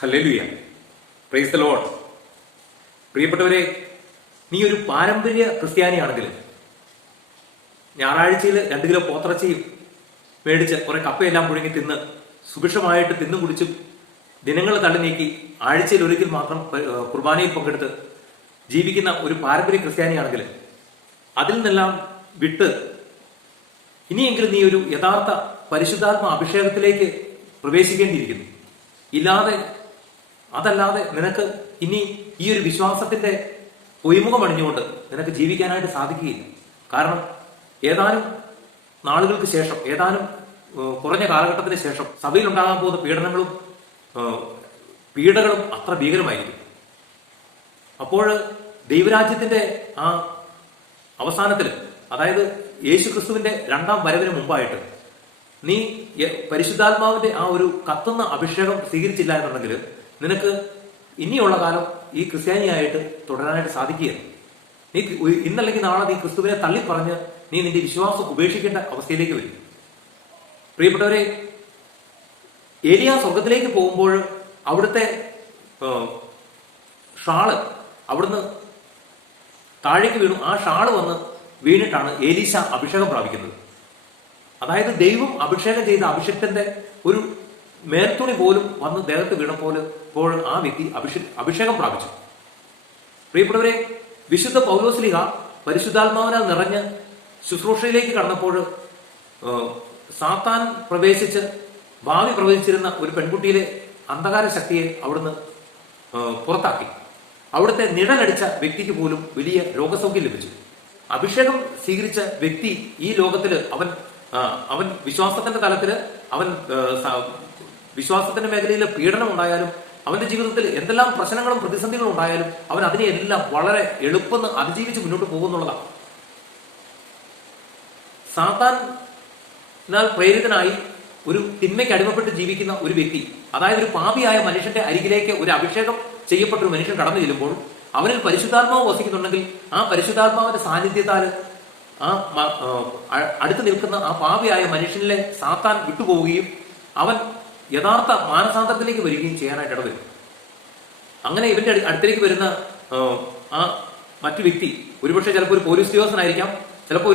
Hallelujah, praise the Lord. പ്രിയപ്പെട്ടവരെ, നീ ഒരു പാരമ്പര്യ ക്രിസ്ത്യാനിയാണെങ്കിൽ ഞായറാഴ്ചയിൽ 2 കിലോ പോത്തിറച്ചിയും മേടിച്ച് കുറെ കപ്പയെല്ലാം പുഴുങ്ങി തിന്ന് സുഭിക്ഷമായിട്ട് തിന്നു കുടിച്ചും ദിനങ്ങൾ തള്ളി നീക്കി ആഴ്ചയിൽ ഒരിക്കൽ മാത്രം കുർബാനയിൽ പങ്കെടുത്ത് ജീവിക്കുന്ന ഒരു പാരമ്പര്യ ക്രിസ്ത്യാനിയാണെങ്കിൽ അതിൽ നിന്നെല്ലാം വിട്ട് ഇനിയെങ്കിലും നീ ഒരു യഥാർത്ഥ പരിശുദ്ധാത്മ അഭിഷേകത്തിലേക്ക് പ്രവേശിക്കേണ്ടിയിരിക്കുന്നു. അതല്ലാതെ നിനക്ക് ഇനി ഈ ഒരു വിശ്വാസത്തിന്റെ പൊയ്മുഖം അണിഞ്ഞുകൊണ്ട് നിനക്ക് ജീവിക്കാനായിട്ട് സാധിക്കുകയില്ല. കാരണം ഏതാനും നാളുകൾക്ക് ശേഷം, ഏതാനും കുറഞ്ഞ കാലഘട്ടത്തിന് ശേഷം സഭയിൽ ഉണ്ടാകാൻ പോകുന്ന പീഡകളും അത്ര ഭീകരമായിരിക്കും. അപ്പോൾ ദൈവരാജ്യത്തിന്റെ ആ അവസാനത്തിൽ, അതായത് യേശു ക്രിസ്തുവിന്റെ 2ാം വരവിന് മുമ്പായിട്ട് നീ പരിശുദ്ധാത്മാവിന്റെ ആ ഒരു കത്തുന്ന അഭിഷേകം സ്വീകരിച്ചില്ല എന്നുണ്ടെങ്കിൽ നിനക്ക് ഇനിയുള്ള കാലം ഈ ക്രിസ്ത്യാനിയായിട്ട് തുടരാനായിട്ട് സാധിക്കുകയില്ല. നീ ഇന്നല്ലെങ്കിൽ നാളെ നീ ക്രിസ്തുവിനെ തള്ളിപ്പറഞ്ഞ് നീ നിന്റെ വിശ്വാസം ഉപേക്ഷിക്കേണ്ട അവസ്ഥയിലേക്ക് വരും. പ്രിയപ്പെട്ടവരെ, ഏലിയ സ്വർഗത്തിലേക്ക് പോകുമ്പോൾ അവിടുത്തെ ഷാള് അവിടുന്ന് താഴേക്ക് വീണു. ആ ഷാള് വന്ന് വീണിട്ടാണ് ഏലീശ അഭിഷേകം പ്രാപിക്കുന്നത്. അതായത് ദൈവം അഭിഷേകം ചെയ്ത അഭിഷേകത്തിന്റെ ഒരു മേൽത്തുണി പോലും വന്ന് ദേഹത്ത് വീണപ്പോൾ ആ വ്യക്തി അഭിഷേകം പ്രാപിച്ചു. പ്രിയപ്പെട്ടവരെ, വിശുദ്ധ പൗലോസ്ലീഹ പരിശുദ്ധാത്മാവിനാൽ നിറഞ്ഞ് ശുശ്രൂഷയിലേക്ക് കടന്നപ്പോൾ സാത്താൻ ഭാവി പ്രവചിച്ചിരുന്ന ഒരു പെൺകുട്ടിയിലെ അന്ധകാര ശക്തിയെ അവിടുന്ന് പുറത്താക്കി. അവിടുത്തെ നിഴലടിച്ച വ്യക്തിക്ക് പോലും വലിയ രോഗസൗഖ്യം ലഭിച്ചു. അഭിഷേകം സ്വീകരിച്ച വ്യക്തി ഈ ലോകത്തില് അവൻ വിശ്വാസത്തിന്റെ തലത്തില് വിശ്വാസത്തിന്റെ മേഖലയിൽ പീഡനം ഉണ്ടായാലും അവന്റെ ജീവിതത്തിൽ എന്തെല്ലാം പ്രശ്നങ്ങളും പ്രതിസന്ധികളും ഉണ്ടായാലും അവൻ അതിനെയെല്ലാം വളരെ എളുപ്പം അതിജീവിച്ച് മുന്നോട്ട് പോകുന്നുള്ളതാണ്. സാത്താനാൽ പ്രേരിതനായി ഒരു തിന്മയ്ക്ക് അടിമപ്പെട്ട് ജീവിക്കുന്ന ഒരു വ്യക്തി, അതായത് ഒരു പാപിയായ മനുഷ്യന്റെ അരികിലേക്ക് ഒരു അഭിഷേകം ചെയ്യപ്പെട്ട ഒരു മനുഷ്യൻ കടന്നു ചെല്ലുമ്പോൾ അവനിൽ പരിശുദ്ധാത്മാവ് വസിക്കുന്നുണ്ടെങ്കിൽ ആ പരിശുദ്ധാത്മാവിന്റെ സാന്നിധ്യത്താൽ ആ അടുത്ത് നിൽക്കുന്ന ആ പാപിയായ മനുഷ്യനിലെ സാത്താൻ വിട്ടുപോവുകയും അവൻ യഥാർത്ഥ മാനസാന്തരത്തിലേക്ക് വരികയും ചെയ്യാനായിട്ട് ഇടവരും. അങ്ങനെ ഇവന്റെ അടുത്തേക്ക് വരുന്ന ആ മറ്റു വ്യക്തി ഒരുപക്ഷെ ചിലപ്പോൾ ഒരു പോലീസ് ഉദ്യോഗസ്ഥനായിരിക്കാം, ചിലപ്പോൾ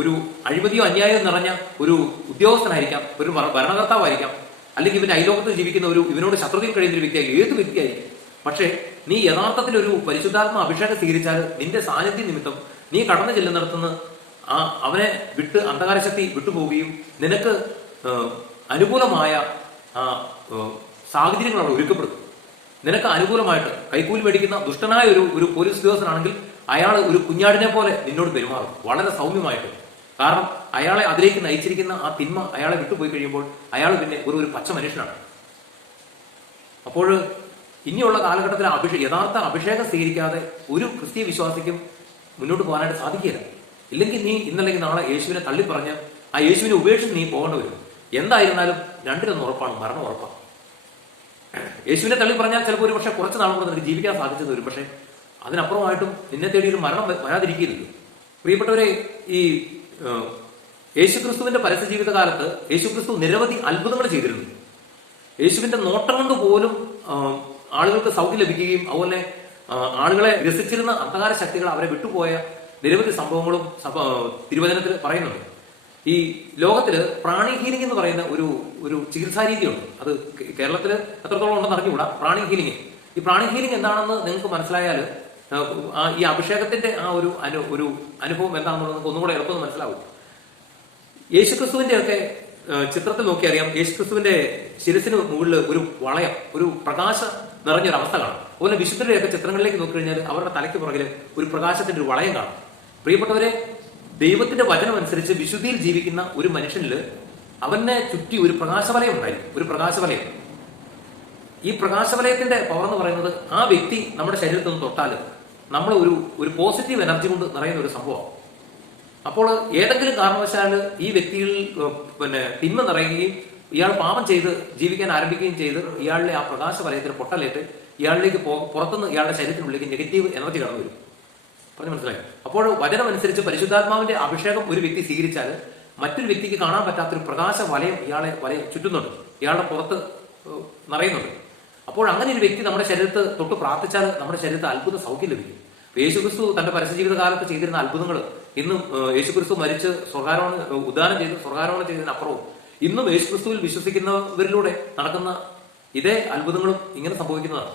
ഒരു അഴിമതിയോ അന്യായമോ നിറഞ്ഞ ഒരു ഉദ്യോഗസ്ഥനായിരിക്കാം, ഒരു ഭരണകർത്താവായിരിക്കാം, അല്ലെങ്കിൽ ഇവന്റെ അയലോകത്ത് ജീവിക്കുന്ന ഇവനോട് ശത്രുതയിൽ കഴിയുന്ന ഒരു വ്യക്തിയായിരിക്കും, ഏത് വ്യക്തിയായിരിക്കും. പക്ഷേ നീ യഥാർത്ഥത്തിൽ ഒരു പരിശുദ്ധാത്മ അഭിഷേകം സ്വീകരിച്ചാൽ നിന്റെ സാന്നിധ്യ നിമിത്തം നീ കടന്നു ചെല്ലുന്നിടത്തുനിന്ന് അവനെ വിട്ട് അന്ധകാര ശക്തി വിട്ടുപോവുകയും നിനക്ക് അനുകൂലമായ സാഹചര്യങ്ങൾ അവിടെ ഒരുക്കപ്പെടും. നിനക്ക് അനുകൂലമായിട്ട് കൈക്കൂലി മേടിക്കുന്ന ദുഷ്ടനായ ഒരു പോലീസ് ഉദ്യോഗസ്ഥനാണെങ്കിൽ അയാൾ ഒരു കുഞ്ഞാടിനെ പോലെ നിന്നോട് പെരുമാറും, വളരെ സൗമ്യമായിട്ട്. കാരണം അയാളെ അതിലേക്ക് നയിച്ചിരിക്കുന്ന ആ തിന്മ അയാളെ വിട്ടുപോയി കഴിയുമ്പോൾ അയാൾ പിന്നെ ഒരു പച്ച മനുഷ്യനാണ്. അപ്പോൾ ഇനിയുള്ള കാലഘട്ടത്തിൽ യഥാർത്ഥ അഭിഷേകം സ്വീകരിക്കാതെ ഒരു ക്രിസ്തീയ വിശ്വാസിക്കും മുന്നോട്ട് പോകാനായിട്ട് സാധിക്കില്ല. ഇല്ലെങ്കിൽ നീ ഇന്നല്ലെങ്കിൽ നാളെ യേശുവിനെ തള്ളിപ്പറഞ്ഞ് ആ യേശുവിനെ ഉപേക്ഷിച്ച് നീ പോകേണ്ടി വരും. എന്തായിരുന്നാലും രണ്ടിലൊന്നും ഉറപ്പാണ്, മരണം ഉറപ്പാണ്. യേശുവിനെ തള്ളി പറഞ്ഞാൽ ചിലപ്പോൾ ഒരു പക്ഷേ കുറച്ച് നാളും കൂടെ നിനക്ക് ജീവിക്കാൻ സാധിച്ചത് വരും. പക്ഷെ അതിനപ്പുറമായിട്ടും നിന്നെ തേടി ഒരു മരണം വരാതിരിക്കില്ലല്ലോ. പ്രിയപ്പെട്ടവരെ, ഈ യേശുക്രിസ്തുവിന്റെ പരസ്യ ജീവിതകാലത്ത് യേശുക്രിസ്തു നിരവധി അത്ഭുതങ്ങൾ ചെയ്തിരുന്നു. യേശുവിന്റെ നോട്ടം കൊണ്ട് പോലും ആളുകൾക്ക് സൗഖ്യം ലഭിക്കുകയും അതുപോലെ ആളുകളെ രസിച്ചിരുന്ന അന്ധകാര ശക്തികൾ അവരെ വിട്ടുപോയ നിരവധി സംഭവങ്ങളും തിരുവചനത്തിൽ പറയുന്നുണ്ട്. ഈ ലോകത്തില് പ്രാണി ഹീലിംഗ് എന്ന് പറയുന്ന ഒരു ചികിത്സാ രീതിയുണ്ട്. അത് കേരളത്തിൽ എത്രത്തോളം ഉണ്ടെന്ന് അറിഞ്ഞുകൂടാ. പ്രാണി ഹീലിംഗ്, ഈ പ്രാണി ഹീലിംഗ് എന്താണെന്ന് നിങ്ങൾക്ക് മനസ്സിലായാൽ ഈ അഭിഷേകത്തിന്റെ ആ ഒരു അനുഭവം എന്താണെന്നുള്ളത് നിങ്ങൾക്ക് ഒന്നുകൂടെ എളുപ്പം മനസ്സിലാവും. യേശുക്രിസ്തുവിന്റെ ഒക്കെ ചിത്രത്തിൽ നോക്കി അറിയാം, യേശുക്രിസ്തുവിന്റെ ശിരസിന് മുകളിൽ ഒരു വളയം, ഒരു പ്രകാശം നിറഞ്ഞൊരു അവസ്ഥ കാണാം. അതുപോലെ വിശുദ്ധരുടെയൊക്കെ ചിത്രങ്ങളിലേക്ക് നോക്കിക്കഴിഞ്ഞാൽ അവരുടെ തലയ്ക്ക് പുറകിൽ ഒരു പ്രകാശത്തിന്റെ ഒരു വളയം കാണാം. പ്രിയപ്പെട്ടവരെ, ദൈവത്തിന്റെ വചനം അനുസരിച്ച് വിശുദ്ധിയിൽ ജീവിക്കുന്ന ഒരു മനുഷ്യനിൽ അവനെ ചുറ്റി ഒരു പ്രകാശവലയം ഉണ്ടായിരിക്കും, ഒരു പ്രകാശവലയം. ഈ പ്രകാശവലയത്തിന്റെ പവർ എന്ന് പറയുന്നത് ആ വ്യക്തി നമ്മുടെ ശരീരത്തിൽ നിന്ന് തൊട്ടാൽ നമ്മൾ ഒരു പോസിറ്റീവ് എനർജി കൊണ്ട് നിറയുന്ന ഒരു സംഭവം. അപ്പോൾ ഏതെങ്കിലും കാരണവശാൽ ഈ വ്യക്തിയിൽ തിന്മ നിറയുകയും ഇയാൾ പാപം ചെയ്ത് ജീവിക്കാൻ ആരംഭിക്കുകയും ചെയ്ത് ഇയാളുടെ ആ പ്രകാശവലയത്തിന് പൊട്ടലേറ്റ് ഇയാളിലേക്ക് പുറത്തുനിന്ന് ഇയാളുടെ ശരീരത്തിനുള്ളിലേക്ക് നെഗറ്റീവ് എനർജി കടന്നു വരും. പറഞ്ഞു മനസ്സിലായി? അപ്പോൾ വചനം അനുസരിച്ച് പരിശുദ്ധാത്മാവിന്റെ അഭിഷേകം ഒരു വ്യക്തി സ്വീകരിച്ചാൽ മറ്റൊരു വ്യക്തിക്ക് കാണാൻ പറ്റാത്തൊരു പ്രകാശ വലയം ഇയാളെ ചുറ്റുന്നുണ്ട്, ഇയാളുടെ പുറത്ത് നിറയുന്നുണ്ട്. അപ്പോൾ അങ്ങനെ ഒരു വ്യക്തി നമ്മുടെ ശരീരത്ത് തൊട്ട് പ്രാർത്ഥിച്ചാൽ നമ്മുടെ ശരീരത്തിൽ അത്ഭുത സൗഖ്യം ലഭിക്കും. യേശുക്രിസ്തു തന്റെ പരസ്യ ജീവിതകാലത്ത് ചെയ്തിരുന്ന അത്ഭുതങ്ങൾ ഇന്നും യേശുക്രിസ്തു മരിച്ച് ഉദാനം ചെയ്ത് സ്വർഗാരോഹണം ചെയ്തതിനപ്പുറവും ഇന്നും യേശുക്രിസ്തുവിൽ വിശ്വസിക്കുന്നവരിലൂടെ നടക്കുന്ന ഇതേ അത്ഭുതങ്ങളും ഇങ്ങനെ സംഭവിക്കുന്നതാണ്.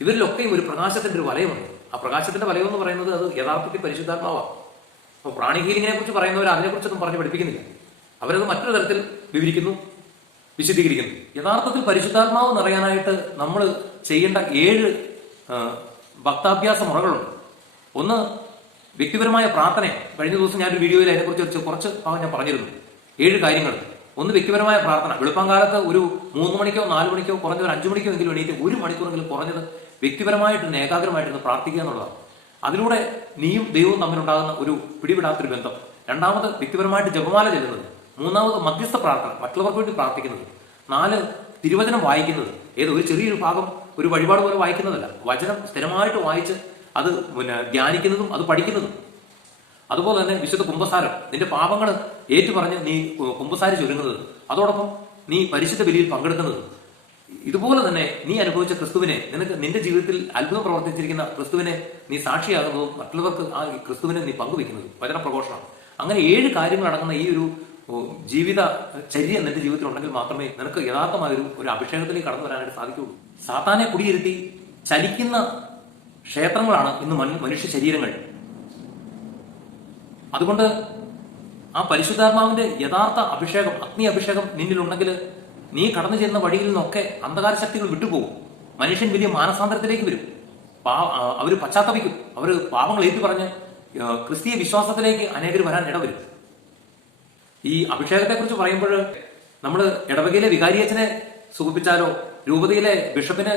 ഇവരിലൊക്കെയും ഒരു പ്രകാശത്തിന്റെ ഒരു വലയമുണ്ട്. ആ പ്രകാശത്തിന്റെ വലയം എന്ന് പറയുന്നത് അത് യഥാർത്ഥത്തിൽ പരിശുദ്ധാത്മാവാണ്. അപ്പോൾ പ്രാണി ഹീലിങ്ങിനെ കുറിച്ച് പറയുന്നവർ അതിനെക്കുറിച്ചൊന്നും പറഞ്ഞ് പഠിപ്പിക്കുന്നില്ല. അവരത് മറ്റൊരു തരത്തിൽ വിവരിക്കുന്നു, വിശദീകരിക്കുന്നു. യഥാർത്ഥത്തിൽ പരിശുദ്ധാത്മാവ് നിറയാനായിട്ട് നമ്മൾ ചെയ്യേണ്ട 7 ഭക്താഭ്യാസ മുറകളുണ്ട്. ഒന്ന്, വ്യക്തിപരമായ പ്രാർത്ഥന. കഴിഞ്ഞ ദിവസം ഞാനൊരു വീഡിയോയിൽ അതിനെക്കുറിച്ച് കുറച്ച് ഞാൻ പറഞ്ഞിരുന്നു. 7 കാര്യങ്ങൾ. ഒന്ന്, വ്യക്തിപരമായ പ്രാർത്ഥന. വെളുപ്പാങ്കാലത്ത് ഒരു 3 മണിക്കോ 4 മണിക്കോ കുറഞ്ഞ ഒരു 5 മണിക്കോ എങ്കിലും എണീറ്റ് 1 മണിക്കൂറെങ്കിലും കുറഞ്ഞത് വ്യക്തിപരമായിട്ട് ഏകാഗ്രമായിട്ട് പ്രാർത്ഥിക്കുക എന്നുള്ളതാണ്. അതിലൂടെ നീയും ദൈവവും തമ്മിലുണ്ടാകുന്ന ഒരു പിടിവിടാത്തൊരു ബന്ധം. രണ്ടാമത്, വ്യക്തിപരമായിട്ട് ജപമാല ചെല്ലുന്നത്. മൂന്നാമത്, മധ്യസ്ഥ പ്രാർത്ഥന, മറ്റുള്ളവർക്ക് വേണ്ടി പ്രാർത്ഥിക്കുന്നത്. 4, തിരുവചനം വായിക്കുന്നത്. ഒരു ചെറിയൊരു ഭാഗം ഒരു വഴിപാട് പോലെ വായിക്കുന്നതല്ല, വചനം സ്ഥിരമായിട്ട് വായിച്ച് അത് ധ്യാനിക്കുന്നതും അത് പഠിക്കുന്നതും. അതുപോലെ തന്നെ വിശുദ്ധ കുമ്പസാരം, നിന്റെ പാപങ്ങൾ ഏറ്റുപറഞ്ഞ് നീ കുമ്പസാരി ചൊല്ലുന്നത്. അതോടൊപ്പം നീ പരിശുദ്ധ ബലിയിൽ പങ്കെടുക്കുന്നത്. ഇതുപോലെ തന്നെ നീ അനുഭവിച്ച ക്രിസ്തുവിനെ, നിന്റെ ജീവിതത്തിൽ അത്ഭുതം പ്രവർത്തിച്ചിരിക്കുന്ന ക്രിസ്തുവിനെ നീ സാക്ഷിയാകുന്നതും മറ്റുള്ളവർക്ക് ആ ക്രിസ്തുവിനെ നീ പങ്കുവെക്കുന്നത് വചന പ്രഘോഷണം. അങ്ങനെ 7 കാര്യങ്ങൾ അടങ്ങുന്ന ഈ ഒരു ജീവിത ചര്യ നിന്റെ ജീവിതത്തിൽ ഉണ്ടെങ്കിൽ മാത്രമേ നിനക്ക് യഥാർത്ഥമായ ഒരു അഭിഷേകത്തിലേക്ക് കടന്നു വരാനായിട്ട് സാധിക്കുകയുള്ളൂ. സാത്താനെ കുടിയിരുത്തി ചലിക്കുന്ന ക്ഷേത്രങ്ങളാണ് ഇന്ന് മനുഷ്യ ശരീരങ്ങൾ. അതുകൊണ്ട് ആ പരിശുദ്ധാത്മാവിന്റെ യഥാർത്ഥ അഭിഷേകം, അഗ്നി അഭിഷേകം നിന്നിലുണ്ടെങ്കിൽ നീ കടന്നു ചെല്ലുന്ന വഴിയിൽ നിന്നൊക്കെ അന്ധകാര ശക്തികൾ വിട്ടുപോകും. മനുഷ്യൻ വലിയ മാനസാന്തരത്തിലേക്ക് വരും. അവർ പശ്ചാത്തപിക്കും. അവർ പാപങ്ങൾ ഏറ്റുപറഞ്ഞ് ക്രിസ്തീയ വിശ്വാസത്തിലേക്ക് അനേകർ വരാൻ ഇടവരും. ഈ അഭിഷേകത്തെ കുറിച്ച് പറയുമ്പോൾ നമ്മൾ ഇടവകയിലെ വികാരിയച്ഛനെ സുഖിപ്പിച്ചാലോ രൂപതയിലെ ബിഷപ്പിനെ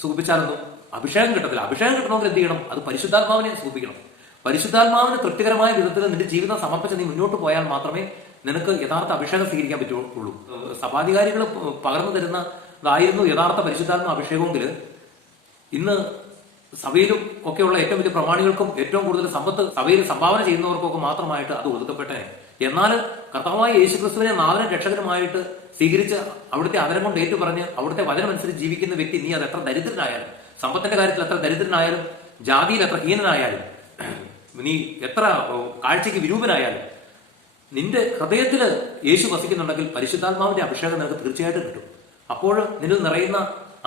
സുഖിപ്പിച്ചാലൊന്നും അഭിഷേകം കിട്ടത്തില്ല. അഭിഷേകം കിട്ടണമെങ്കിൽ എന്ത് ചെയ്യണം? അത് പരിശുദ്ധാത്മാവിനെ സുഖിപ്പിക്കണം. പരിശുദ്ധാത്മാവിന് തൃപ്തികരമായ വിധത്തിൽ നിന്റെ ജീവിതം സമർപ്പിച്ച് നീ മുന്നോട്ട് പോയാൽ മാത്രമേ നിനക്ക് യഥാർത്ഥ അഭിഷേകം സ്വീകരിക്കാൻ പറ്റുള്ളൂ. സഭാധികാരികൾ പകർന്നു തരുന്നതായിരുന്നു യഥാർത്ഥ പരിശുദ്ധാത്മ അഭിഷേകമെങ്കിൽ ഇന്ന് സഭയിലും ഒക്കെയുള്ള ഏറ്റവും വലിയ പ്രമാണികൾക്കും ഏറ്റവും കൂടുതൽ സമ്പത്ത് സഭയിൽ സംഭാവന ചെയ്യുന്നവർക്കൊക്കെ മാത്രമായിട്ട് അത് ഒതുക്കപ്പെട്ടേ. എന്നാൽ കർത്താവായ യേശുക്രിസ്തുവിനെ നാഥനും രക്ഷകനുമായിട്ട് സ്വീകരിച്ച് അവിടുത്തെ ആദരം കൊണ്ട് ഏറ്റുപറഞ്ഞ് അവിടുത്തെ വചനമനുസരിച്ച് ജീവിക്കുന്ന വ്യക്തി, നീ അത് എത്ര ദരിദ്രനായാലും, സമ്പത്തിന്റെ കാര്യത്തിൽ എത്ര ദരിദ്രനായാലും, ജാതിയിൽ എത്ര ഹീനനായാലും, നീ എത്ര കാഴ്ചയ്ക്ക് വിരൂപനായാലും, നിന്റെ ഹൃദയത്തില് യേശു വസിക്കുന്നുണ്ടെങ്കിൽ പരിശുദ്ധാത്മാവിന്റെ അഭിഷേകം നിനക്ക് തീർച്ചയായിട്ടും കിട്ടും. അപ്പോൾ നിന്നിൽ നിറയുന്ന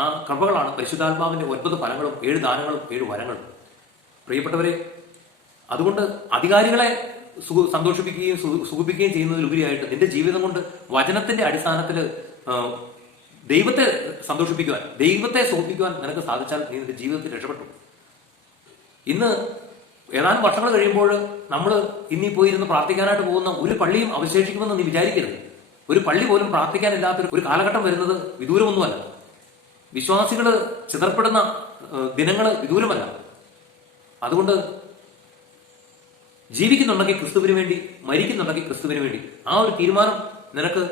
ആ കൃപകളാണ് പരിശുദ്ധാത്മാവിന്റെ 9 ഫലങ്ങളും 7 ദാനങ്ങളും 7 വരങ്ങളും. പ്രിയപ്പെട്ടവരെ, അതുകൊണ്ട് അധികാരികളെ സന്തോഷിപ്പിക്കുകയും സുഖിപ്പിക്കുകയും ചെയ്യുന്നതിലുപരിയായിട്ട് നിന്റെ ജീവിതം കൊണ്ട് വചനത്തിന്റെ അടിസ്ഥാനത്തിൽ ദൈവത്തെ സന്തോഷിപ്പിക്കുവാൻ, ദൈവത്തെ സുഖിപ്പിക്കുവാൻ നിനക്ക് സാധിച്ചാൽ നീ നിന്റെ ജീവിതത്തിൽ രക്ഷപ്പെട്ടു. ഇന്ന് ഏതാനും വർഷങ്ങൾ കഴിയുമ്പോൾ നമ്മൾ ഇന്നീ പോയിരുന്ന് പ്രാർത്ഥിക്കാനായിട്ട് പോകുന്ന ഒരു പള്ളിയും അവശേഷിക്കുമെന്ന് നീ വിചാരിക്കരുത്. ഒരു പള്ളി പോലും പ്രാർത്ഥിക്കാനില്ലാത്തൊരു ഒരു കാലഘട്ടം വരുന്നത് വിദൂരമൊന്നുമല്ല. വിശ്വാസികൾ ചിതർപ്പെടുന്ന ദിനങ്ങൾ വിദൂരമല്ല. അതുകൊണ്ട് ജീവിക്കുന്നുണ്ടെങ്കിൽ ക്രിസ്തുവിന് വേണ്ടി, മരിക്കുന്നുണ്ടെങ്കിൽ ക്രിസ്തുവിന് വേണ്ടി, ആ ഒരു തീരുമാനം നിനക്ക്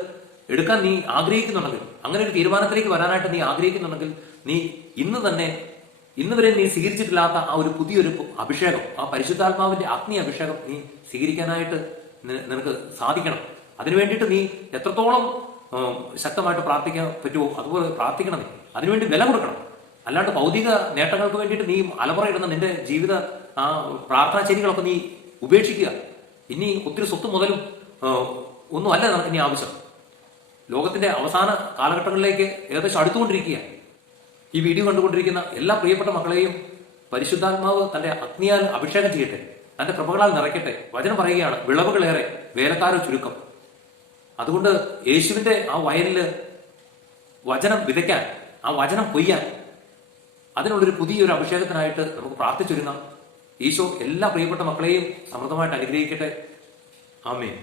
എടുക്കാൻ നീ ആഗ്രഹിക്കുന്നുണ്ടെങ്കിൽ, അങ്ങനെ ഒരു തീരുമാനത്തിലേക്ക് വരാനായിട്ട് നീ ആഗ്രഹിക്കുന്നുണ്ടെങ്കിൽ, നീ ഇന്ന് വരെ നീ സ്വീകരിച്ചിട്ടില്ലാത്ത ആ ഒരു പുതിയൊരു അഭിഷേകം, ആ പരിശുദ്ധാത്മാവിന്റെ അഗ്നി അഭിഷേകം നീ സ്വീകരിക്കാനായിട്ട് നിനക്ക് സാധിക്കണം. അതിനു വേണ്ടിയിട്ട് നീ എത്രത്തോളം ശക്തമായിട്ട് പ്രാർത്ഥിക്കാൻ പറ്റുമോ അതുപോലെ പ്രാർത്ഥിക്കണം. നീ അതിനുവേണ്ടി വില കൊടുക്കണം. അല്ലാണ്ട് ഭൗതിക നേട്ടങ്ങൾക്ക് വേണ്ടിയിട്ട് നീ അലമുറയിടുന്ന നിന്റെ ജീവിത ആ പ്രാർത്ഥനാ ശൈലികളൊക്കെ നീ ഉപേക്ഷിക്കുക. ഇനി ഒത്തിരി സ്വത്ത് മുതലും ഒന്നും അല്ല നമുക്ക് ഇനി ആവശ്യം. ലോകത്തിന്റെ അവസാന കാലഘട്ടങ്ങളിലേക്ക് ഏകദേശം അടുത്തുകൊണ്ടിരിക്കുക. ഈ വീഡിയോ കണ്ടുകൊണ്ടിരിക്കുന്ന എല്ലാ പ്രിയപ്പെട്ട മക്കളെയും പരിശുദ്ധാത്മാവ് തന്റെ അഗ്നിയാൽ അഭിഷേകം ചെയ്യട്ടെ, തന്റെ കൃപകളാൽ നിറയ്ക്കട്ടെ. വചനം പറയുകയാണ്, വിളവുകളേറെ വേലക്കാരോ ചുരുക്കം. അതുകൊണ്ട് യേശുവിന്റെ ആ വയലില് വചനം വിതയ്ക്കാൻ, ആ വചനം കൊയ്യാൻ, അതിനുള്ളൊരു പുതിയൊരു അഭിഷേകത്തിനായിട്ട് നമുക്ക് പ്രാർത്ഥിച്ചൊരുങ്ങാം. ഈശോ എല്ലാ പ്രിയപ്പെട്ട മക്കളെയും സമൃദ്ധമായിട്ട് അനുഗ്രഹിക്കട്ടെ. ആമേൻ.